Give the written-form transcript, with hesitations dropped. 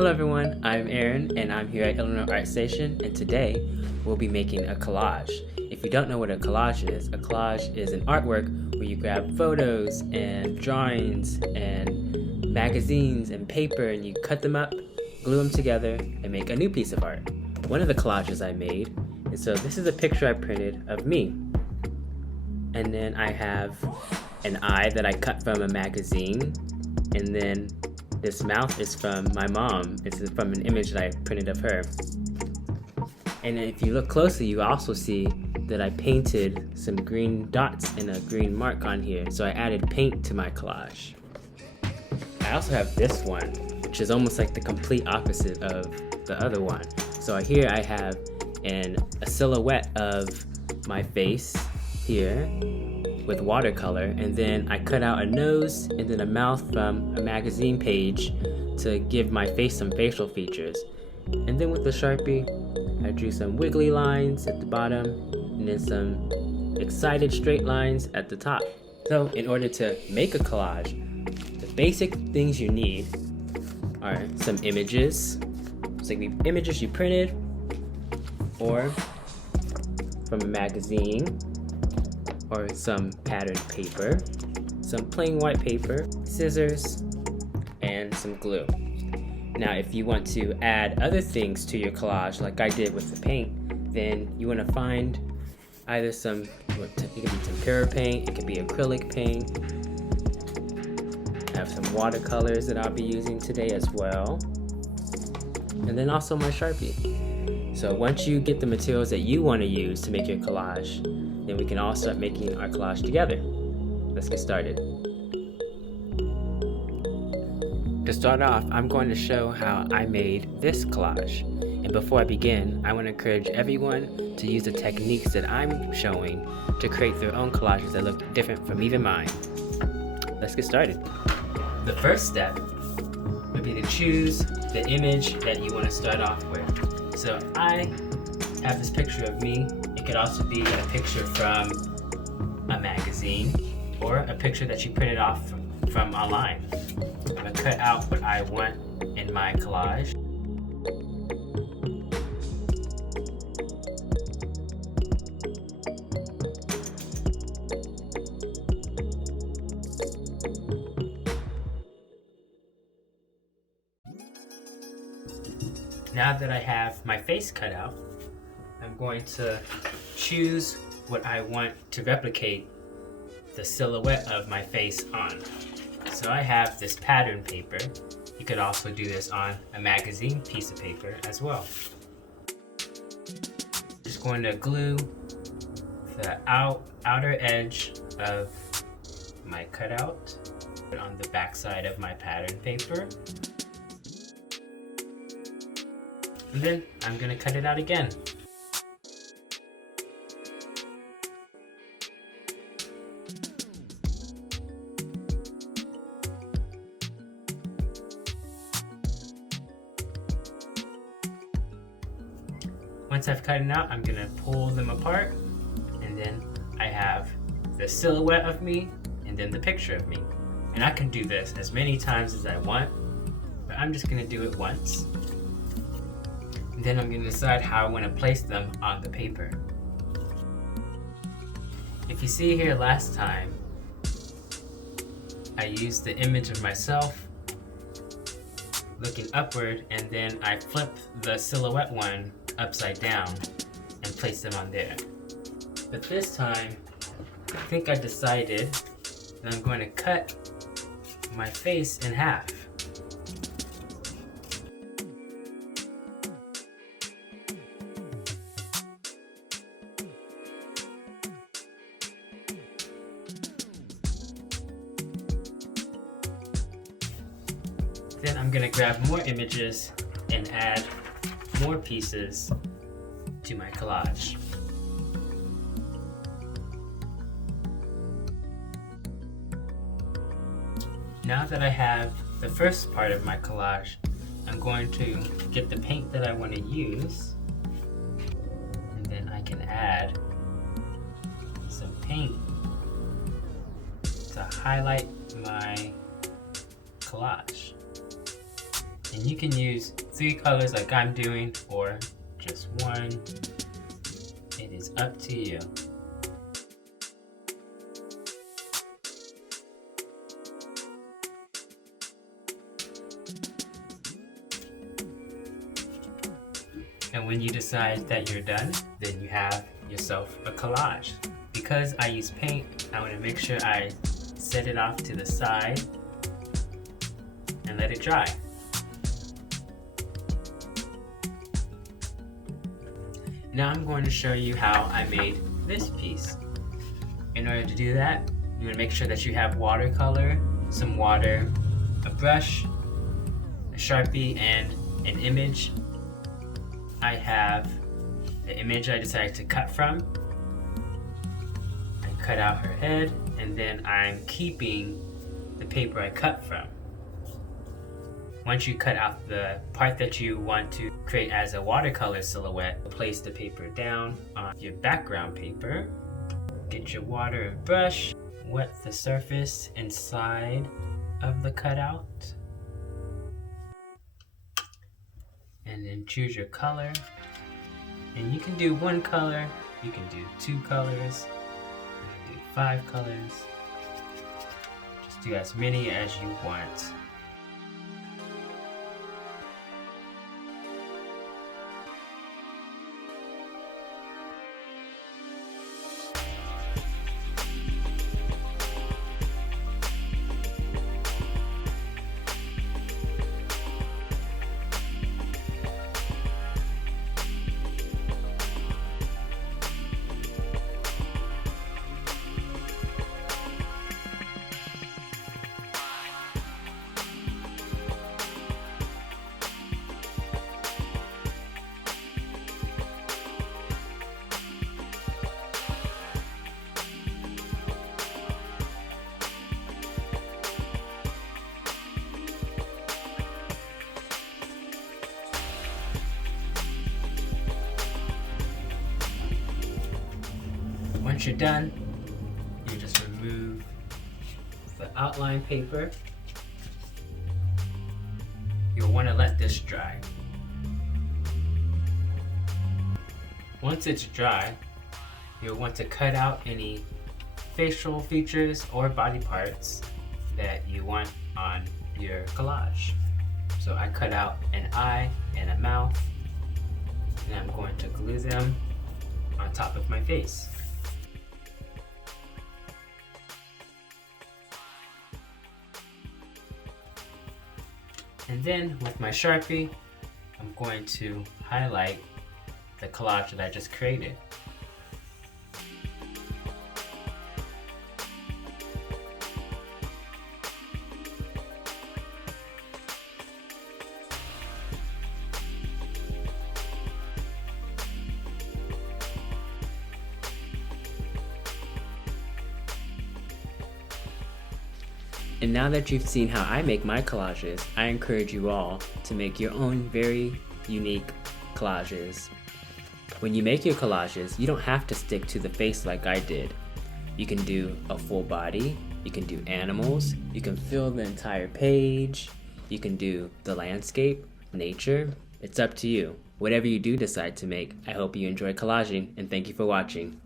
Hello everyone, I'm Aaron and I'm here at Illinois Art Station, and today we'll be making a collage. If you don't know what a collage is an artwork where you grab photos and drawings and magazines and paper and you cut them up, glue them together, and make a new piece of art. One of the collages I made, and so this is a picture I printed of me. And then I have an eye that I cut from a magazine, and then this mouth is from my mom. It's from an image that I printed of her. And if you look closely, you also see that I painted some green dots and a green mark on here. So I added paint to my collage. I also have this one, which is almost like the complete opposite of the other one. So here I have a silhouette of my face here with watercolor, and then I cut out a nose and then a mouth from a magazine page to give my face some facial features. And then with the Sharpie, I drew some wiggly lines at the bottom and then some excited straight lines at the top. So in order to make a collage, the basic things you need are some images. So it can be images you printed or from a magazine, or some patterned paper, some plain white paper, scissors, and some glue. Now, if you want to add other things to your collage, like I did with the paint, then you want to find either it could be tempera paint, it could be acrylic paint. I have some watercolors that I'll be using today as well. And then also my Sharpie. So once you get the materials that you want to use to make your collage, then we can all start making our collage together. Let's get started. To start off, I'm going to show how I made this collage. And before I begin, I want to encourage everyone to use the techniques that I'm showing to create their own collages that look different from even mine. Let's get started. The first step would be to choose the image that you want to start off with. So I have this picture of me. It could also be a picture from a magazine or a picture that you printed off from online. I'm going to cut out what I want in my collage. Now that I have my face cut out, I'm going to choose what I want to replicate the silhouette of my face on. So I have this pattern paper. You could also do this on a magazine piece of paper as well. Just going to glue the outer edge of my cutout on the back side of my pattern paper. And then I'm going to cut it out again. Once I've cut it out, I'm going to pull them apart, and then I have the silhouette of me and then the picture of me. And I can do this as many times as I want, but I'm just going to do it once. And then I'm going to decide how I want to place them on the paper. If you see here last time, I used the image of myself looking upward, and then I flipped the silhouette one upside down and placed them on there. But this time, I think I decided that I'm going to cut my face in half. Then I'm going to grab more images and add more pieces to my collage. Now that I have the first part of my collage, I'm going to get the paint that I want to use, and then I can add some paint to highlight my collage. And you can use 3 colors like I'm doing, or just 1. It is up to you. And when you decide that you're done, then you have yourself a collage. Because I use paint, I want to make sure I set it off to the side and let it dry. Now I'm going to show you how I made this piece. In order to do that, you want to make sure that you have watercolor, some water, a brush, a Sharpie, and an image. I have the image I decided to cut from. I cut out her head, and then I'm keeping the paper I cut from. Once you cut out the part that you want to create as a watercolor silhouette, place the paper down on your background paper. Get your water and brush, wet the surface inside of the cutout. And then choose your color. And you can do 1 color, you can do 2 colors, you can do 5 colors. Just do as many as you want. Once you're done, you just remove the outline paper. You'll want to let this dry. Once it's dry, you'll want to cut out any facial features or body parts that you want on your collage. So I cut out an eye and a mouth, and I'm going to glue them on top of my face. And then with my Sharpie, I'm going to highlight the collage that I just created. And now that you've seen how I make my collages, I encourage you all to make your own very unique collages. When you make your collages, you don't have to stick to the face like I did. You can do a full body, you can do animals, you can fill the entire page, you can do the landscape, nature. It's up to you. Whatever you do decide to make, I hope you enjoy collaging, and thank you for watching.